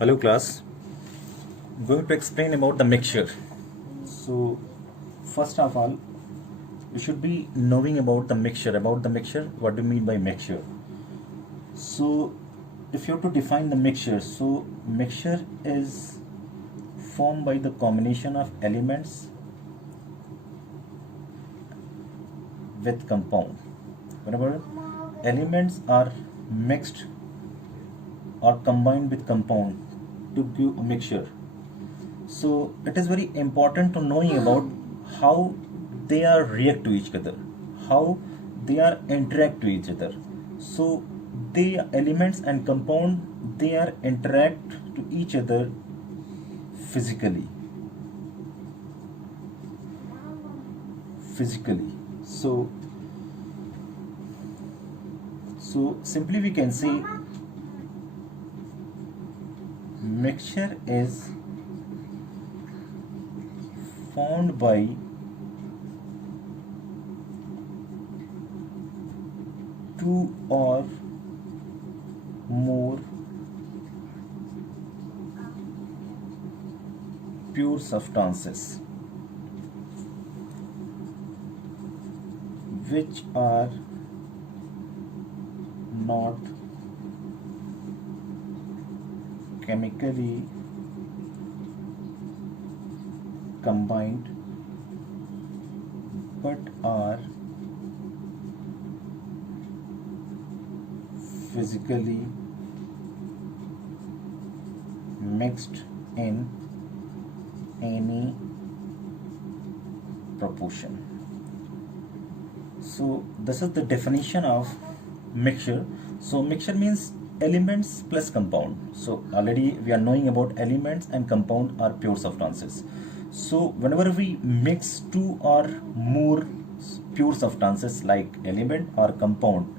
Hello class, going to explain about the mixture. So first of all, we should be knowing about the mixture. What do you mean by mixture? So if you have to define the mixture, so mixture is formed by the combination of elements with compound. Whenever elements are mixed or combined with compound to give a mixture, so it is very important to knowing about how they are react to each other, how they are interact to each other. So the elements and compound, they are interact to each other physically. physically so simply we can say mixture is formed by two or more pure substances which are not chemically combined but are physically mixed in any proportion. So this is the definition of mixture. So mixture means elements plus compound. So already we are knowing about elements and compound are pure substances. So whenever we mix two or more pure substances like element or compound,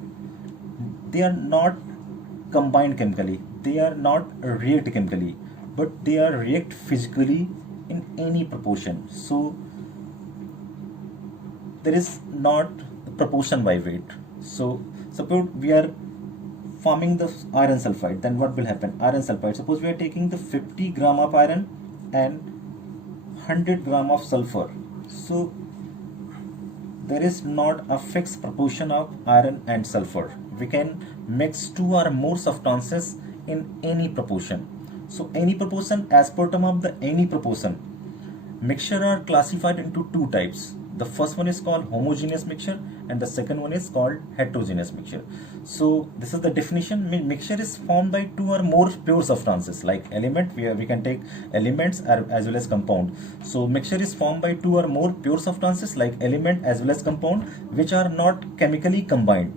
they are not combined chemically, they are not react chemically, but they are react physically in any proportion. So there is not proportion by weight. So suppose we are forming the iron sulfide, then what will happen? Iron sulfide, suppose we are taking the 50 gram of iron and 100 gram of sulfur. So there is not a fixed proportion of iron and sulfur. We can mix two or more substances in any proportion. So any proportion, as per term of the any proportion, mixture are classified into two types. The first one is called homogeneous mixture and the second one is called heterogeneous mixture. So this is the definition. Mixture is formed by two or more pure substances like element, where we can take elements as well as compound. So mixture is formed by two or more pure substances like element as well as compound which are not chemically combined.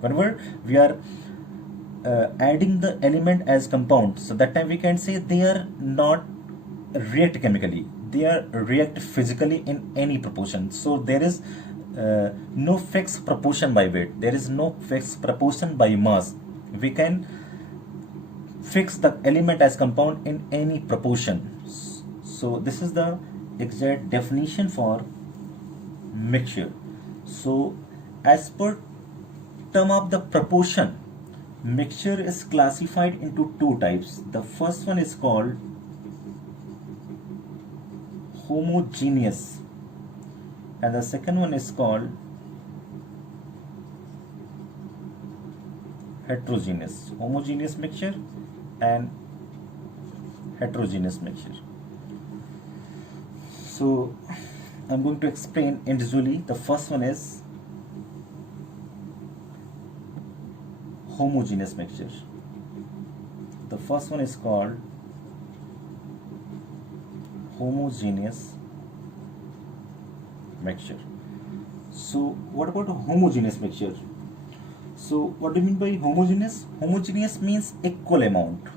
Whenever we are adding the element as compound, so that time we can say they are not react chemically, they are react physically in any proportion. So there is no fixed proportion by weight, there is no fixed proportion by mass. We can fix the element as compound in any proportion. So this is the exact definition for mixture. So as per term of the proportion, mixture is classified into two types. The first one is called homogeneous and the second one is called heterogeneous. Homogeneous mixture and heterogeneous mixture. So I'm going to explain individually. The first one is homogeneous mixture. The first one is called homogeneous mixture. So what about a homogeneous mixture? So what do you mean by homogeneous? Homogeneous means equal amount.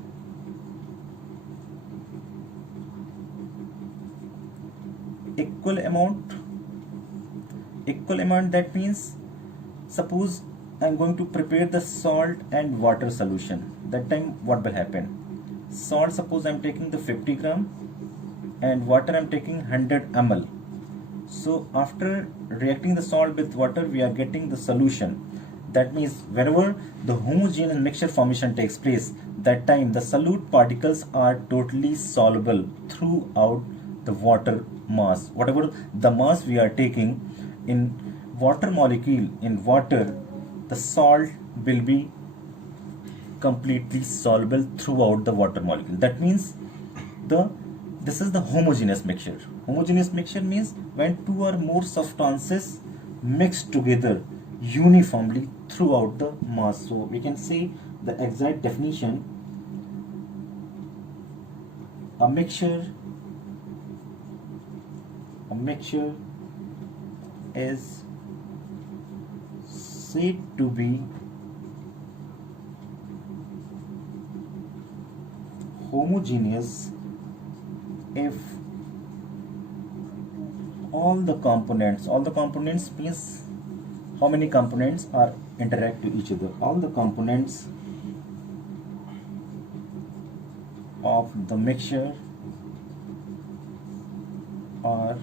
Equal amount. Equal amount, that means suppose I'm going to prepare the salt and water solution. That time what will happen? Salt, suppose I'm taking the 50 gram and water I'm taking 100 ml. So after reacting the salt with water, we are getting the solution. That means wherever the homogeneous mixture formation takes place, that time the solute particles are totally soluble throughout the water mass. Whatever the mass we are taking in water molecule, in water, the salt will be completely soluble throughout the water molecule. That means the this is the homogeneous mixture. Homogeneous mixture means when two or more substances mix together uniformly throughout the mass. So we can say the exact definition: a mixture is said to be homogeneous if all the components means how many components are interact to each other. All the components of the mixture are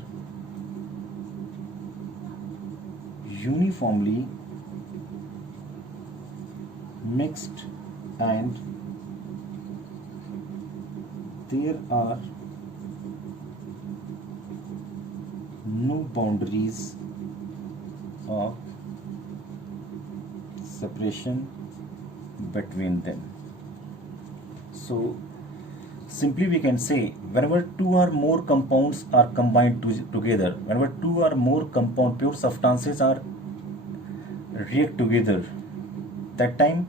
uniformly mixed and there are no boundaries of separation between them. So simply we can say whenever two or more compounds are combined together, whenever two or more compound pure substances are react together, that time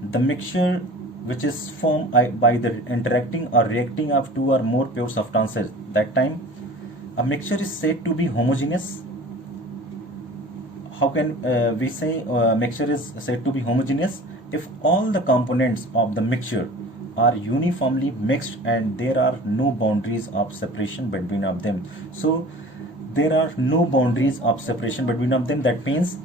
the mixture which is formed by the interacting or reacting of two or more pure substances, that time a mixture is said to be homogeneous. How can we say mixture is said to be homogeneous? If all the components of the mixture are uniformly mixed and there are no boundaries of separation between of them. So there are no boundaries of separation between of them. That means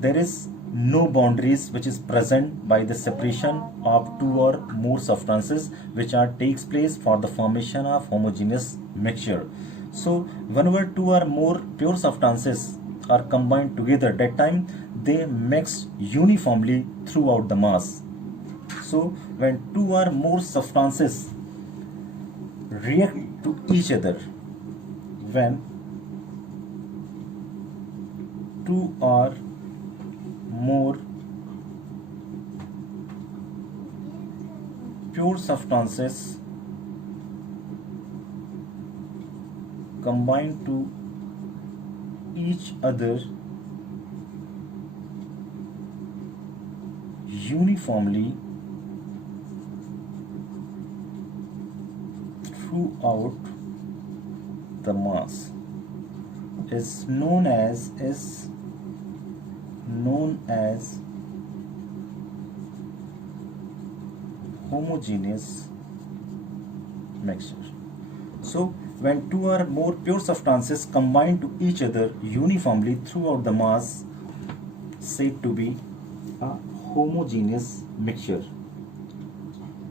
there is no boundaries which is present by the separation of two or more substances which are takes place for the formation of homogeneous mixture. So whenever two or more pure substances are combined together, that time they mix uniformly throughout the mass. So when two or more substances react to each other, when two or more pure substances combine to each other uniformly throughout the mass is known as homogeneous mixture. So when two or more pure substances combine to each other uniformly throughout the mass, said to be a homogeneous mixture.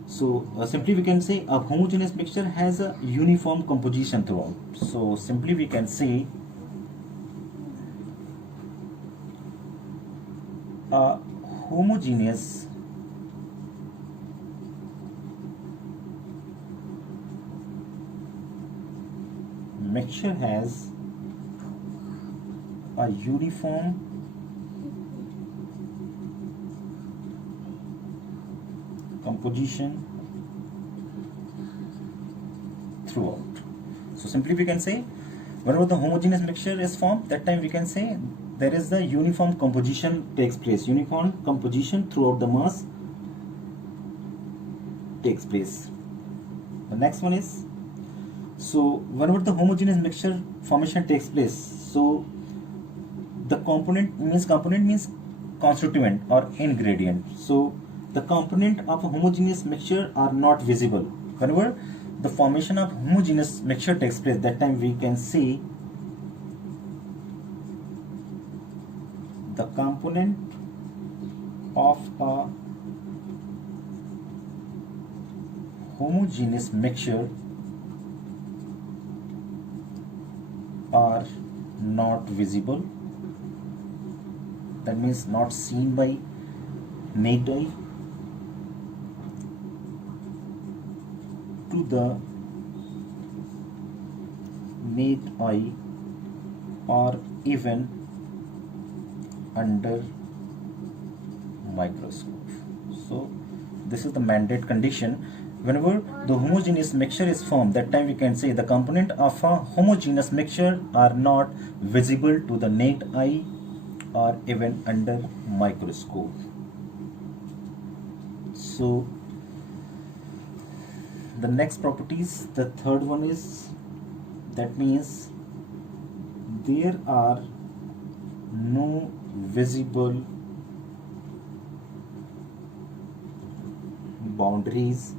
So simply we can say a homogeneous mixture has a uniform composition throughout. So simply we can say a homogeneous mixture has a uniform composition throughout. So simply we can say whenever the homogeneous mixture is formed, that time we can say there is the uniform composition takes place. Uniform composition throughout the mass takes place. The next one is, so whenever the homogeneous mixture formation takes place, so the component means constituent or ingredient. So the component of a homogeneous mixture are not visible. Whenever the formation of homogeneous mixture takes place, that time we can see the component of a homogeneous mixture are not visible. That means not seen by naked eye. through the naked eye or even under microscope. So this is the mandate condition. Whenever the homogeneous mixture is formed, that time we can say the component of a homogeneous mixture are not visible to the naked eye or even under microscope. So the next properties, the third one is, that means there are no visible boundaries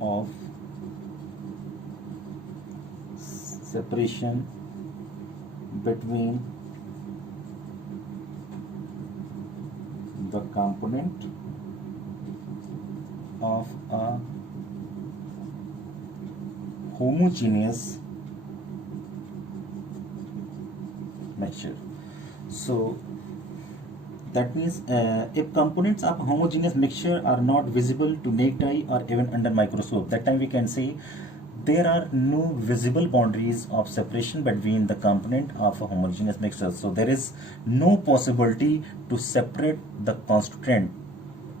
of separation between the component of a homogeneous mixture. So that means if components of homogeneous mixture are not visible to naked eye or even under microscope, that time we can say there are no visible boundaries of separation between the component of a homogeneous mixture. So there is no possibility to separate the constituent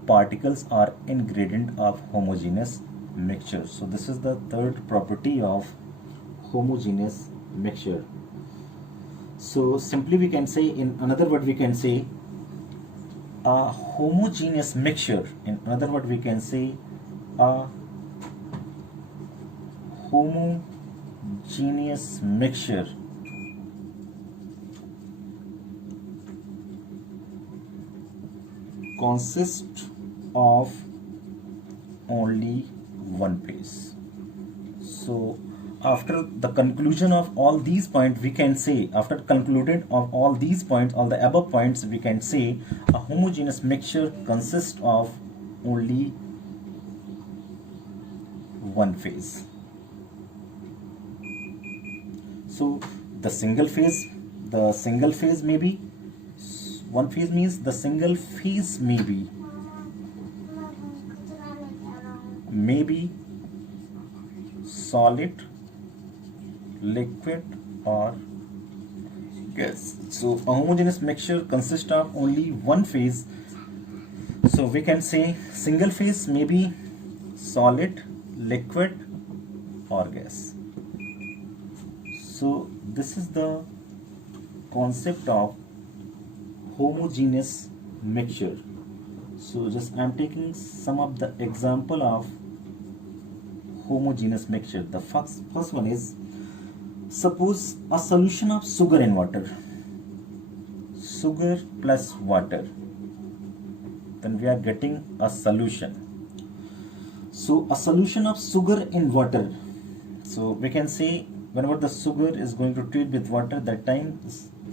particles or ingredient of homogeneous mixture. So this is the third property of homogeneous mixture. So simply we can say, in another word we can say, a homogeneous mixture, in another word we can say a homogeneous mixture consists of only one phase. So after the conclusion of all these points, we can say, after concluded of all these points, all the above points, we can say a homogeneous mixture consists of only one phase. So the single phase may be, one phase means the single phase may be solid, liquid or gas. So a homogeneous mixture consists of only one phase. So we can say single phase may be solid, liquid or gas. So this is the concept of homogeneous mixture. So just I am taking some of the example of homogeneous mixture. The first one is, suppose a solution of sugar in water, sugar plus water, then we are getting a solution. So a solution of sugar in water, so we can say whenever the sugar is going to treat with water, that time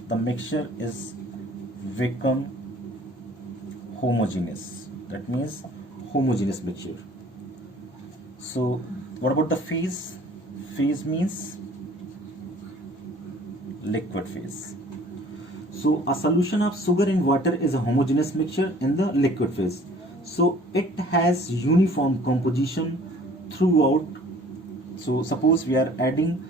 the mixture is become homogeneous. That means homogeneous mixture. So what about the phase? Phase means liquid phase. So a solution of sugar in water is a homogeneous mixture in the liquid phase. So it has uniform composition throughout. So suppose we are adding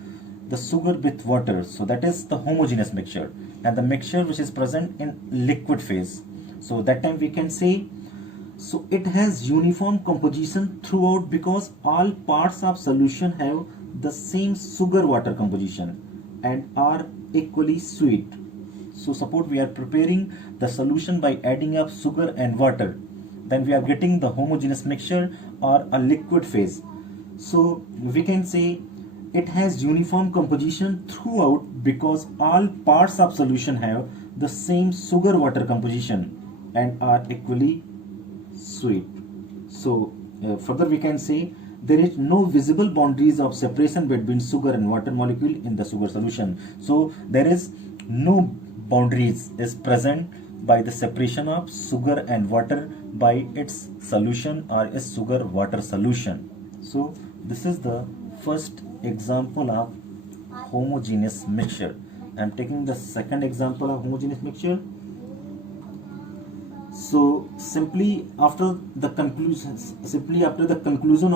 the sugar with water, so that is the homogeneous mixture, and the mixture which is present in liquid phase. So that time we can say, so it has uniform composition throughout because all parts of solution have the same sugar water composition and are equally sweet. So suppose we are preparing the solution by adding up sugar and water, then we are getting the homogeneous mixture or a liquid phase. So we can say it has uniform composition throughout because all parts of solution have the same sugar water composition and are equally sweet. So further we can say there is no visible boundaries of separation between sugar and water molecule in the sugar solution. So there is no boundaries is present by the separation of sugar and water by its solution or its sugar water solution. So this is the first example of homogeneous mixture. I am taking the second example of homogeneous mixture. So simply after the conclusion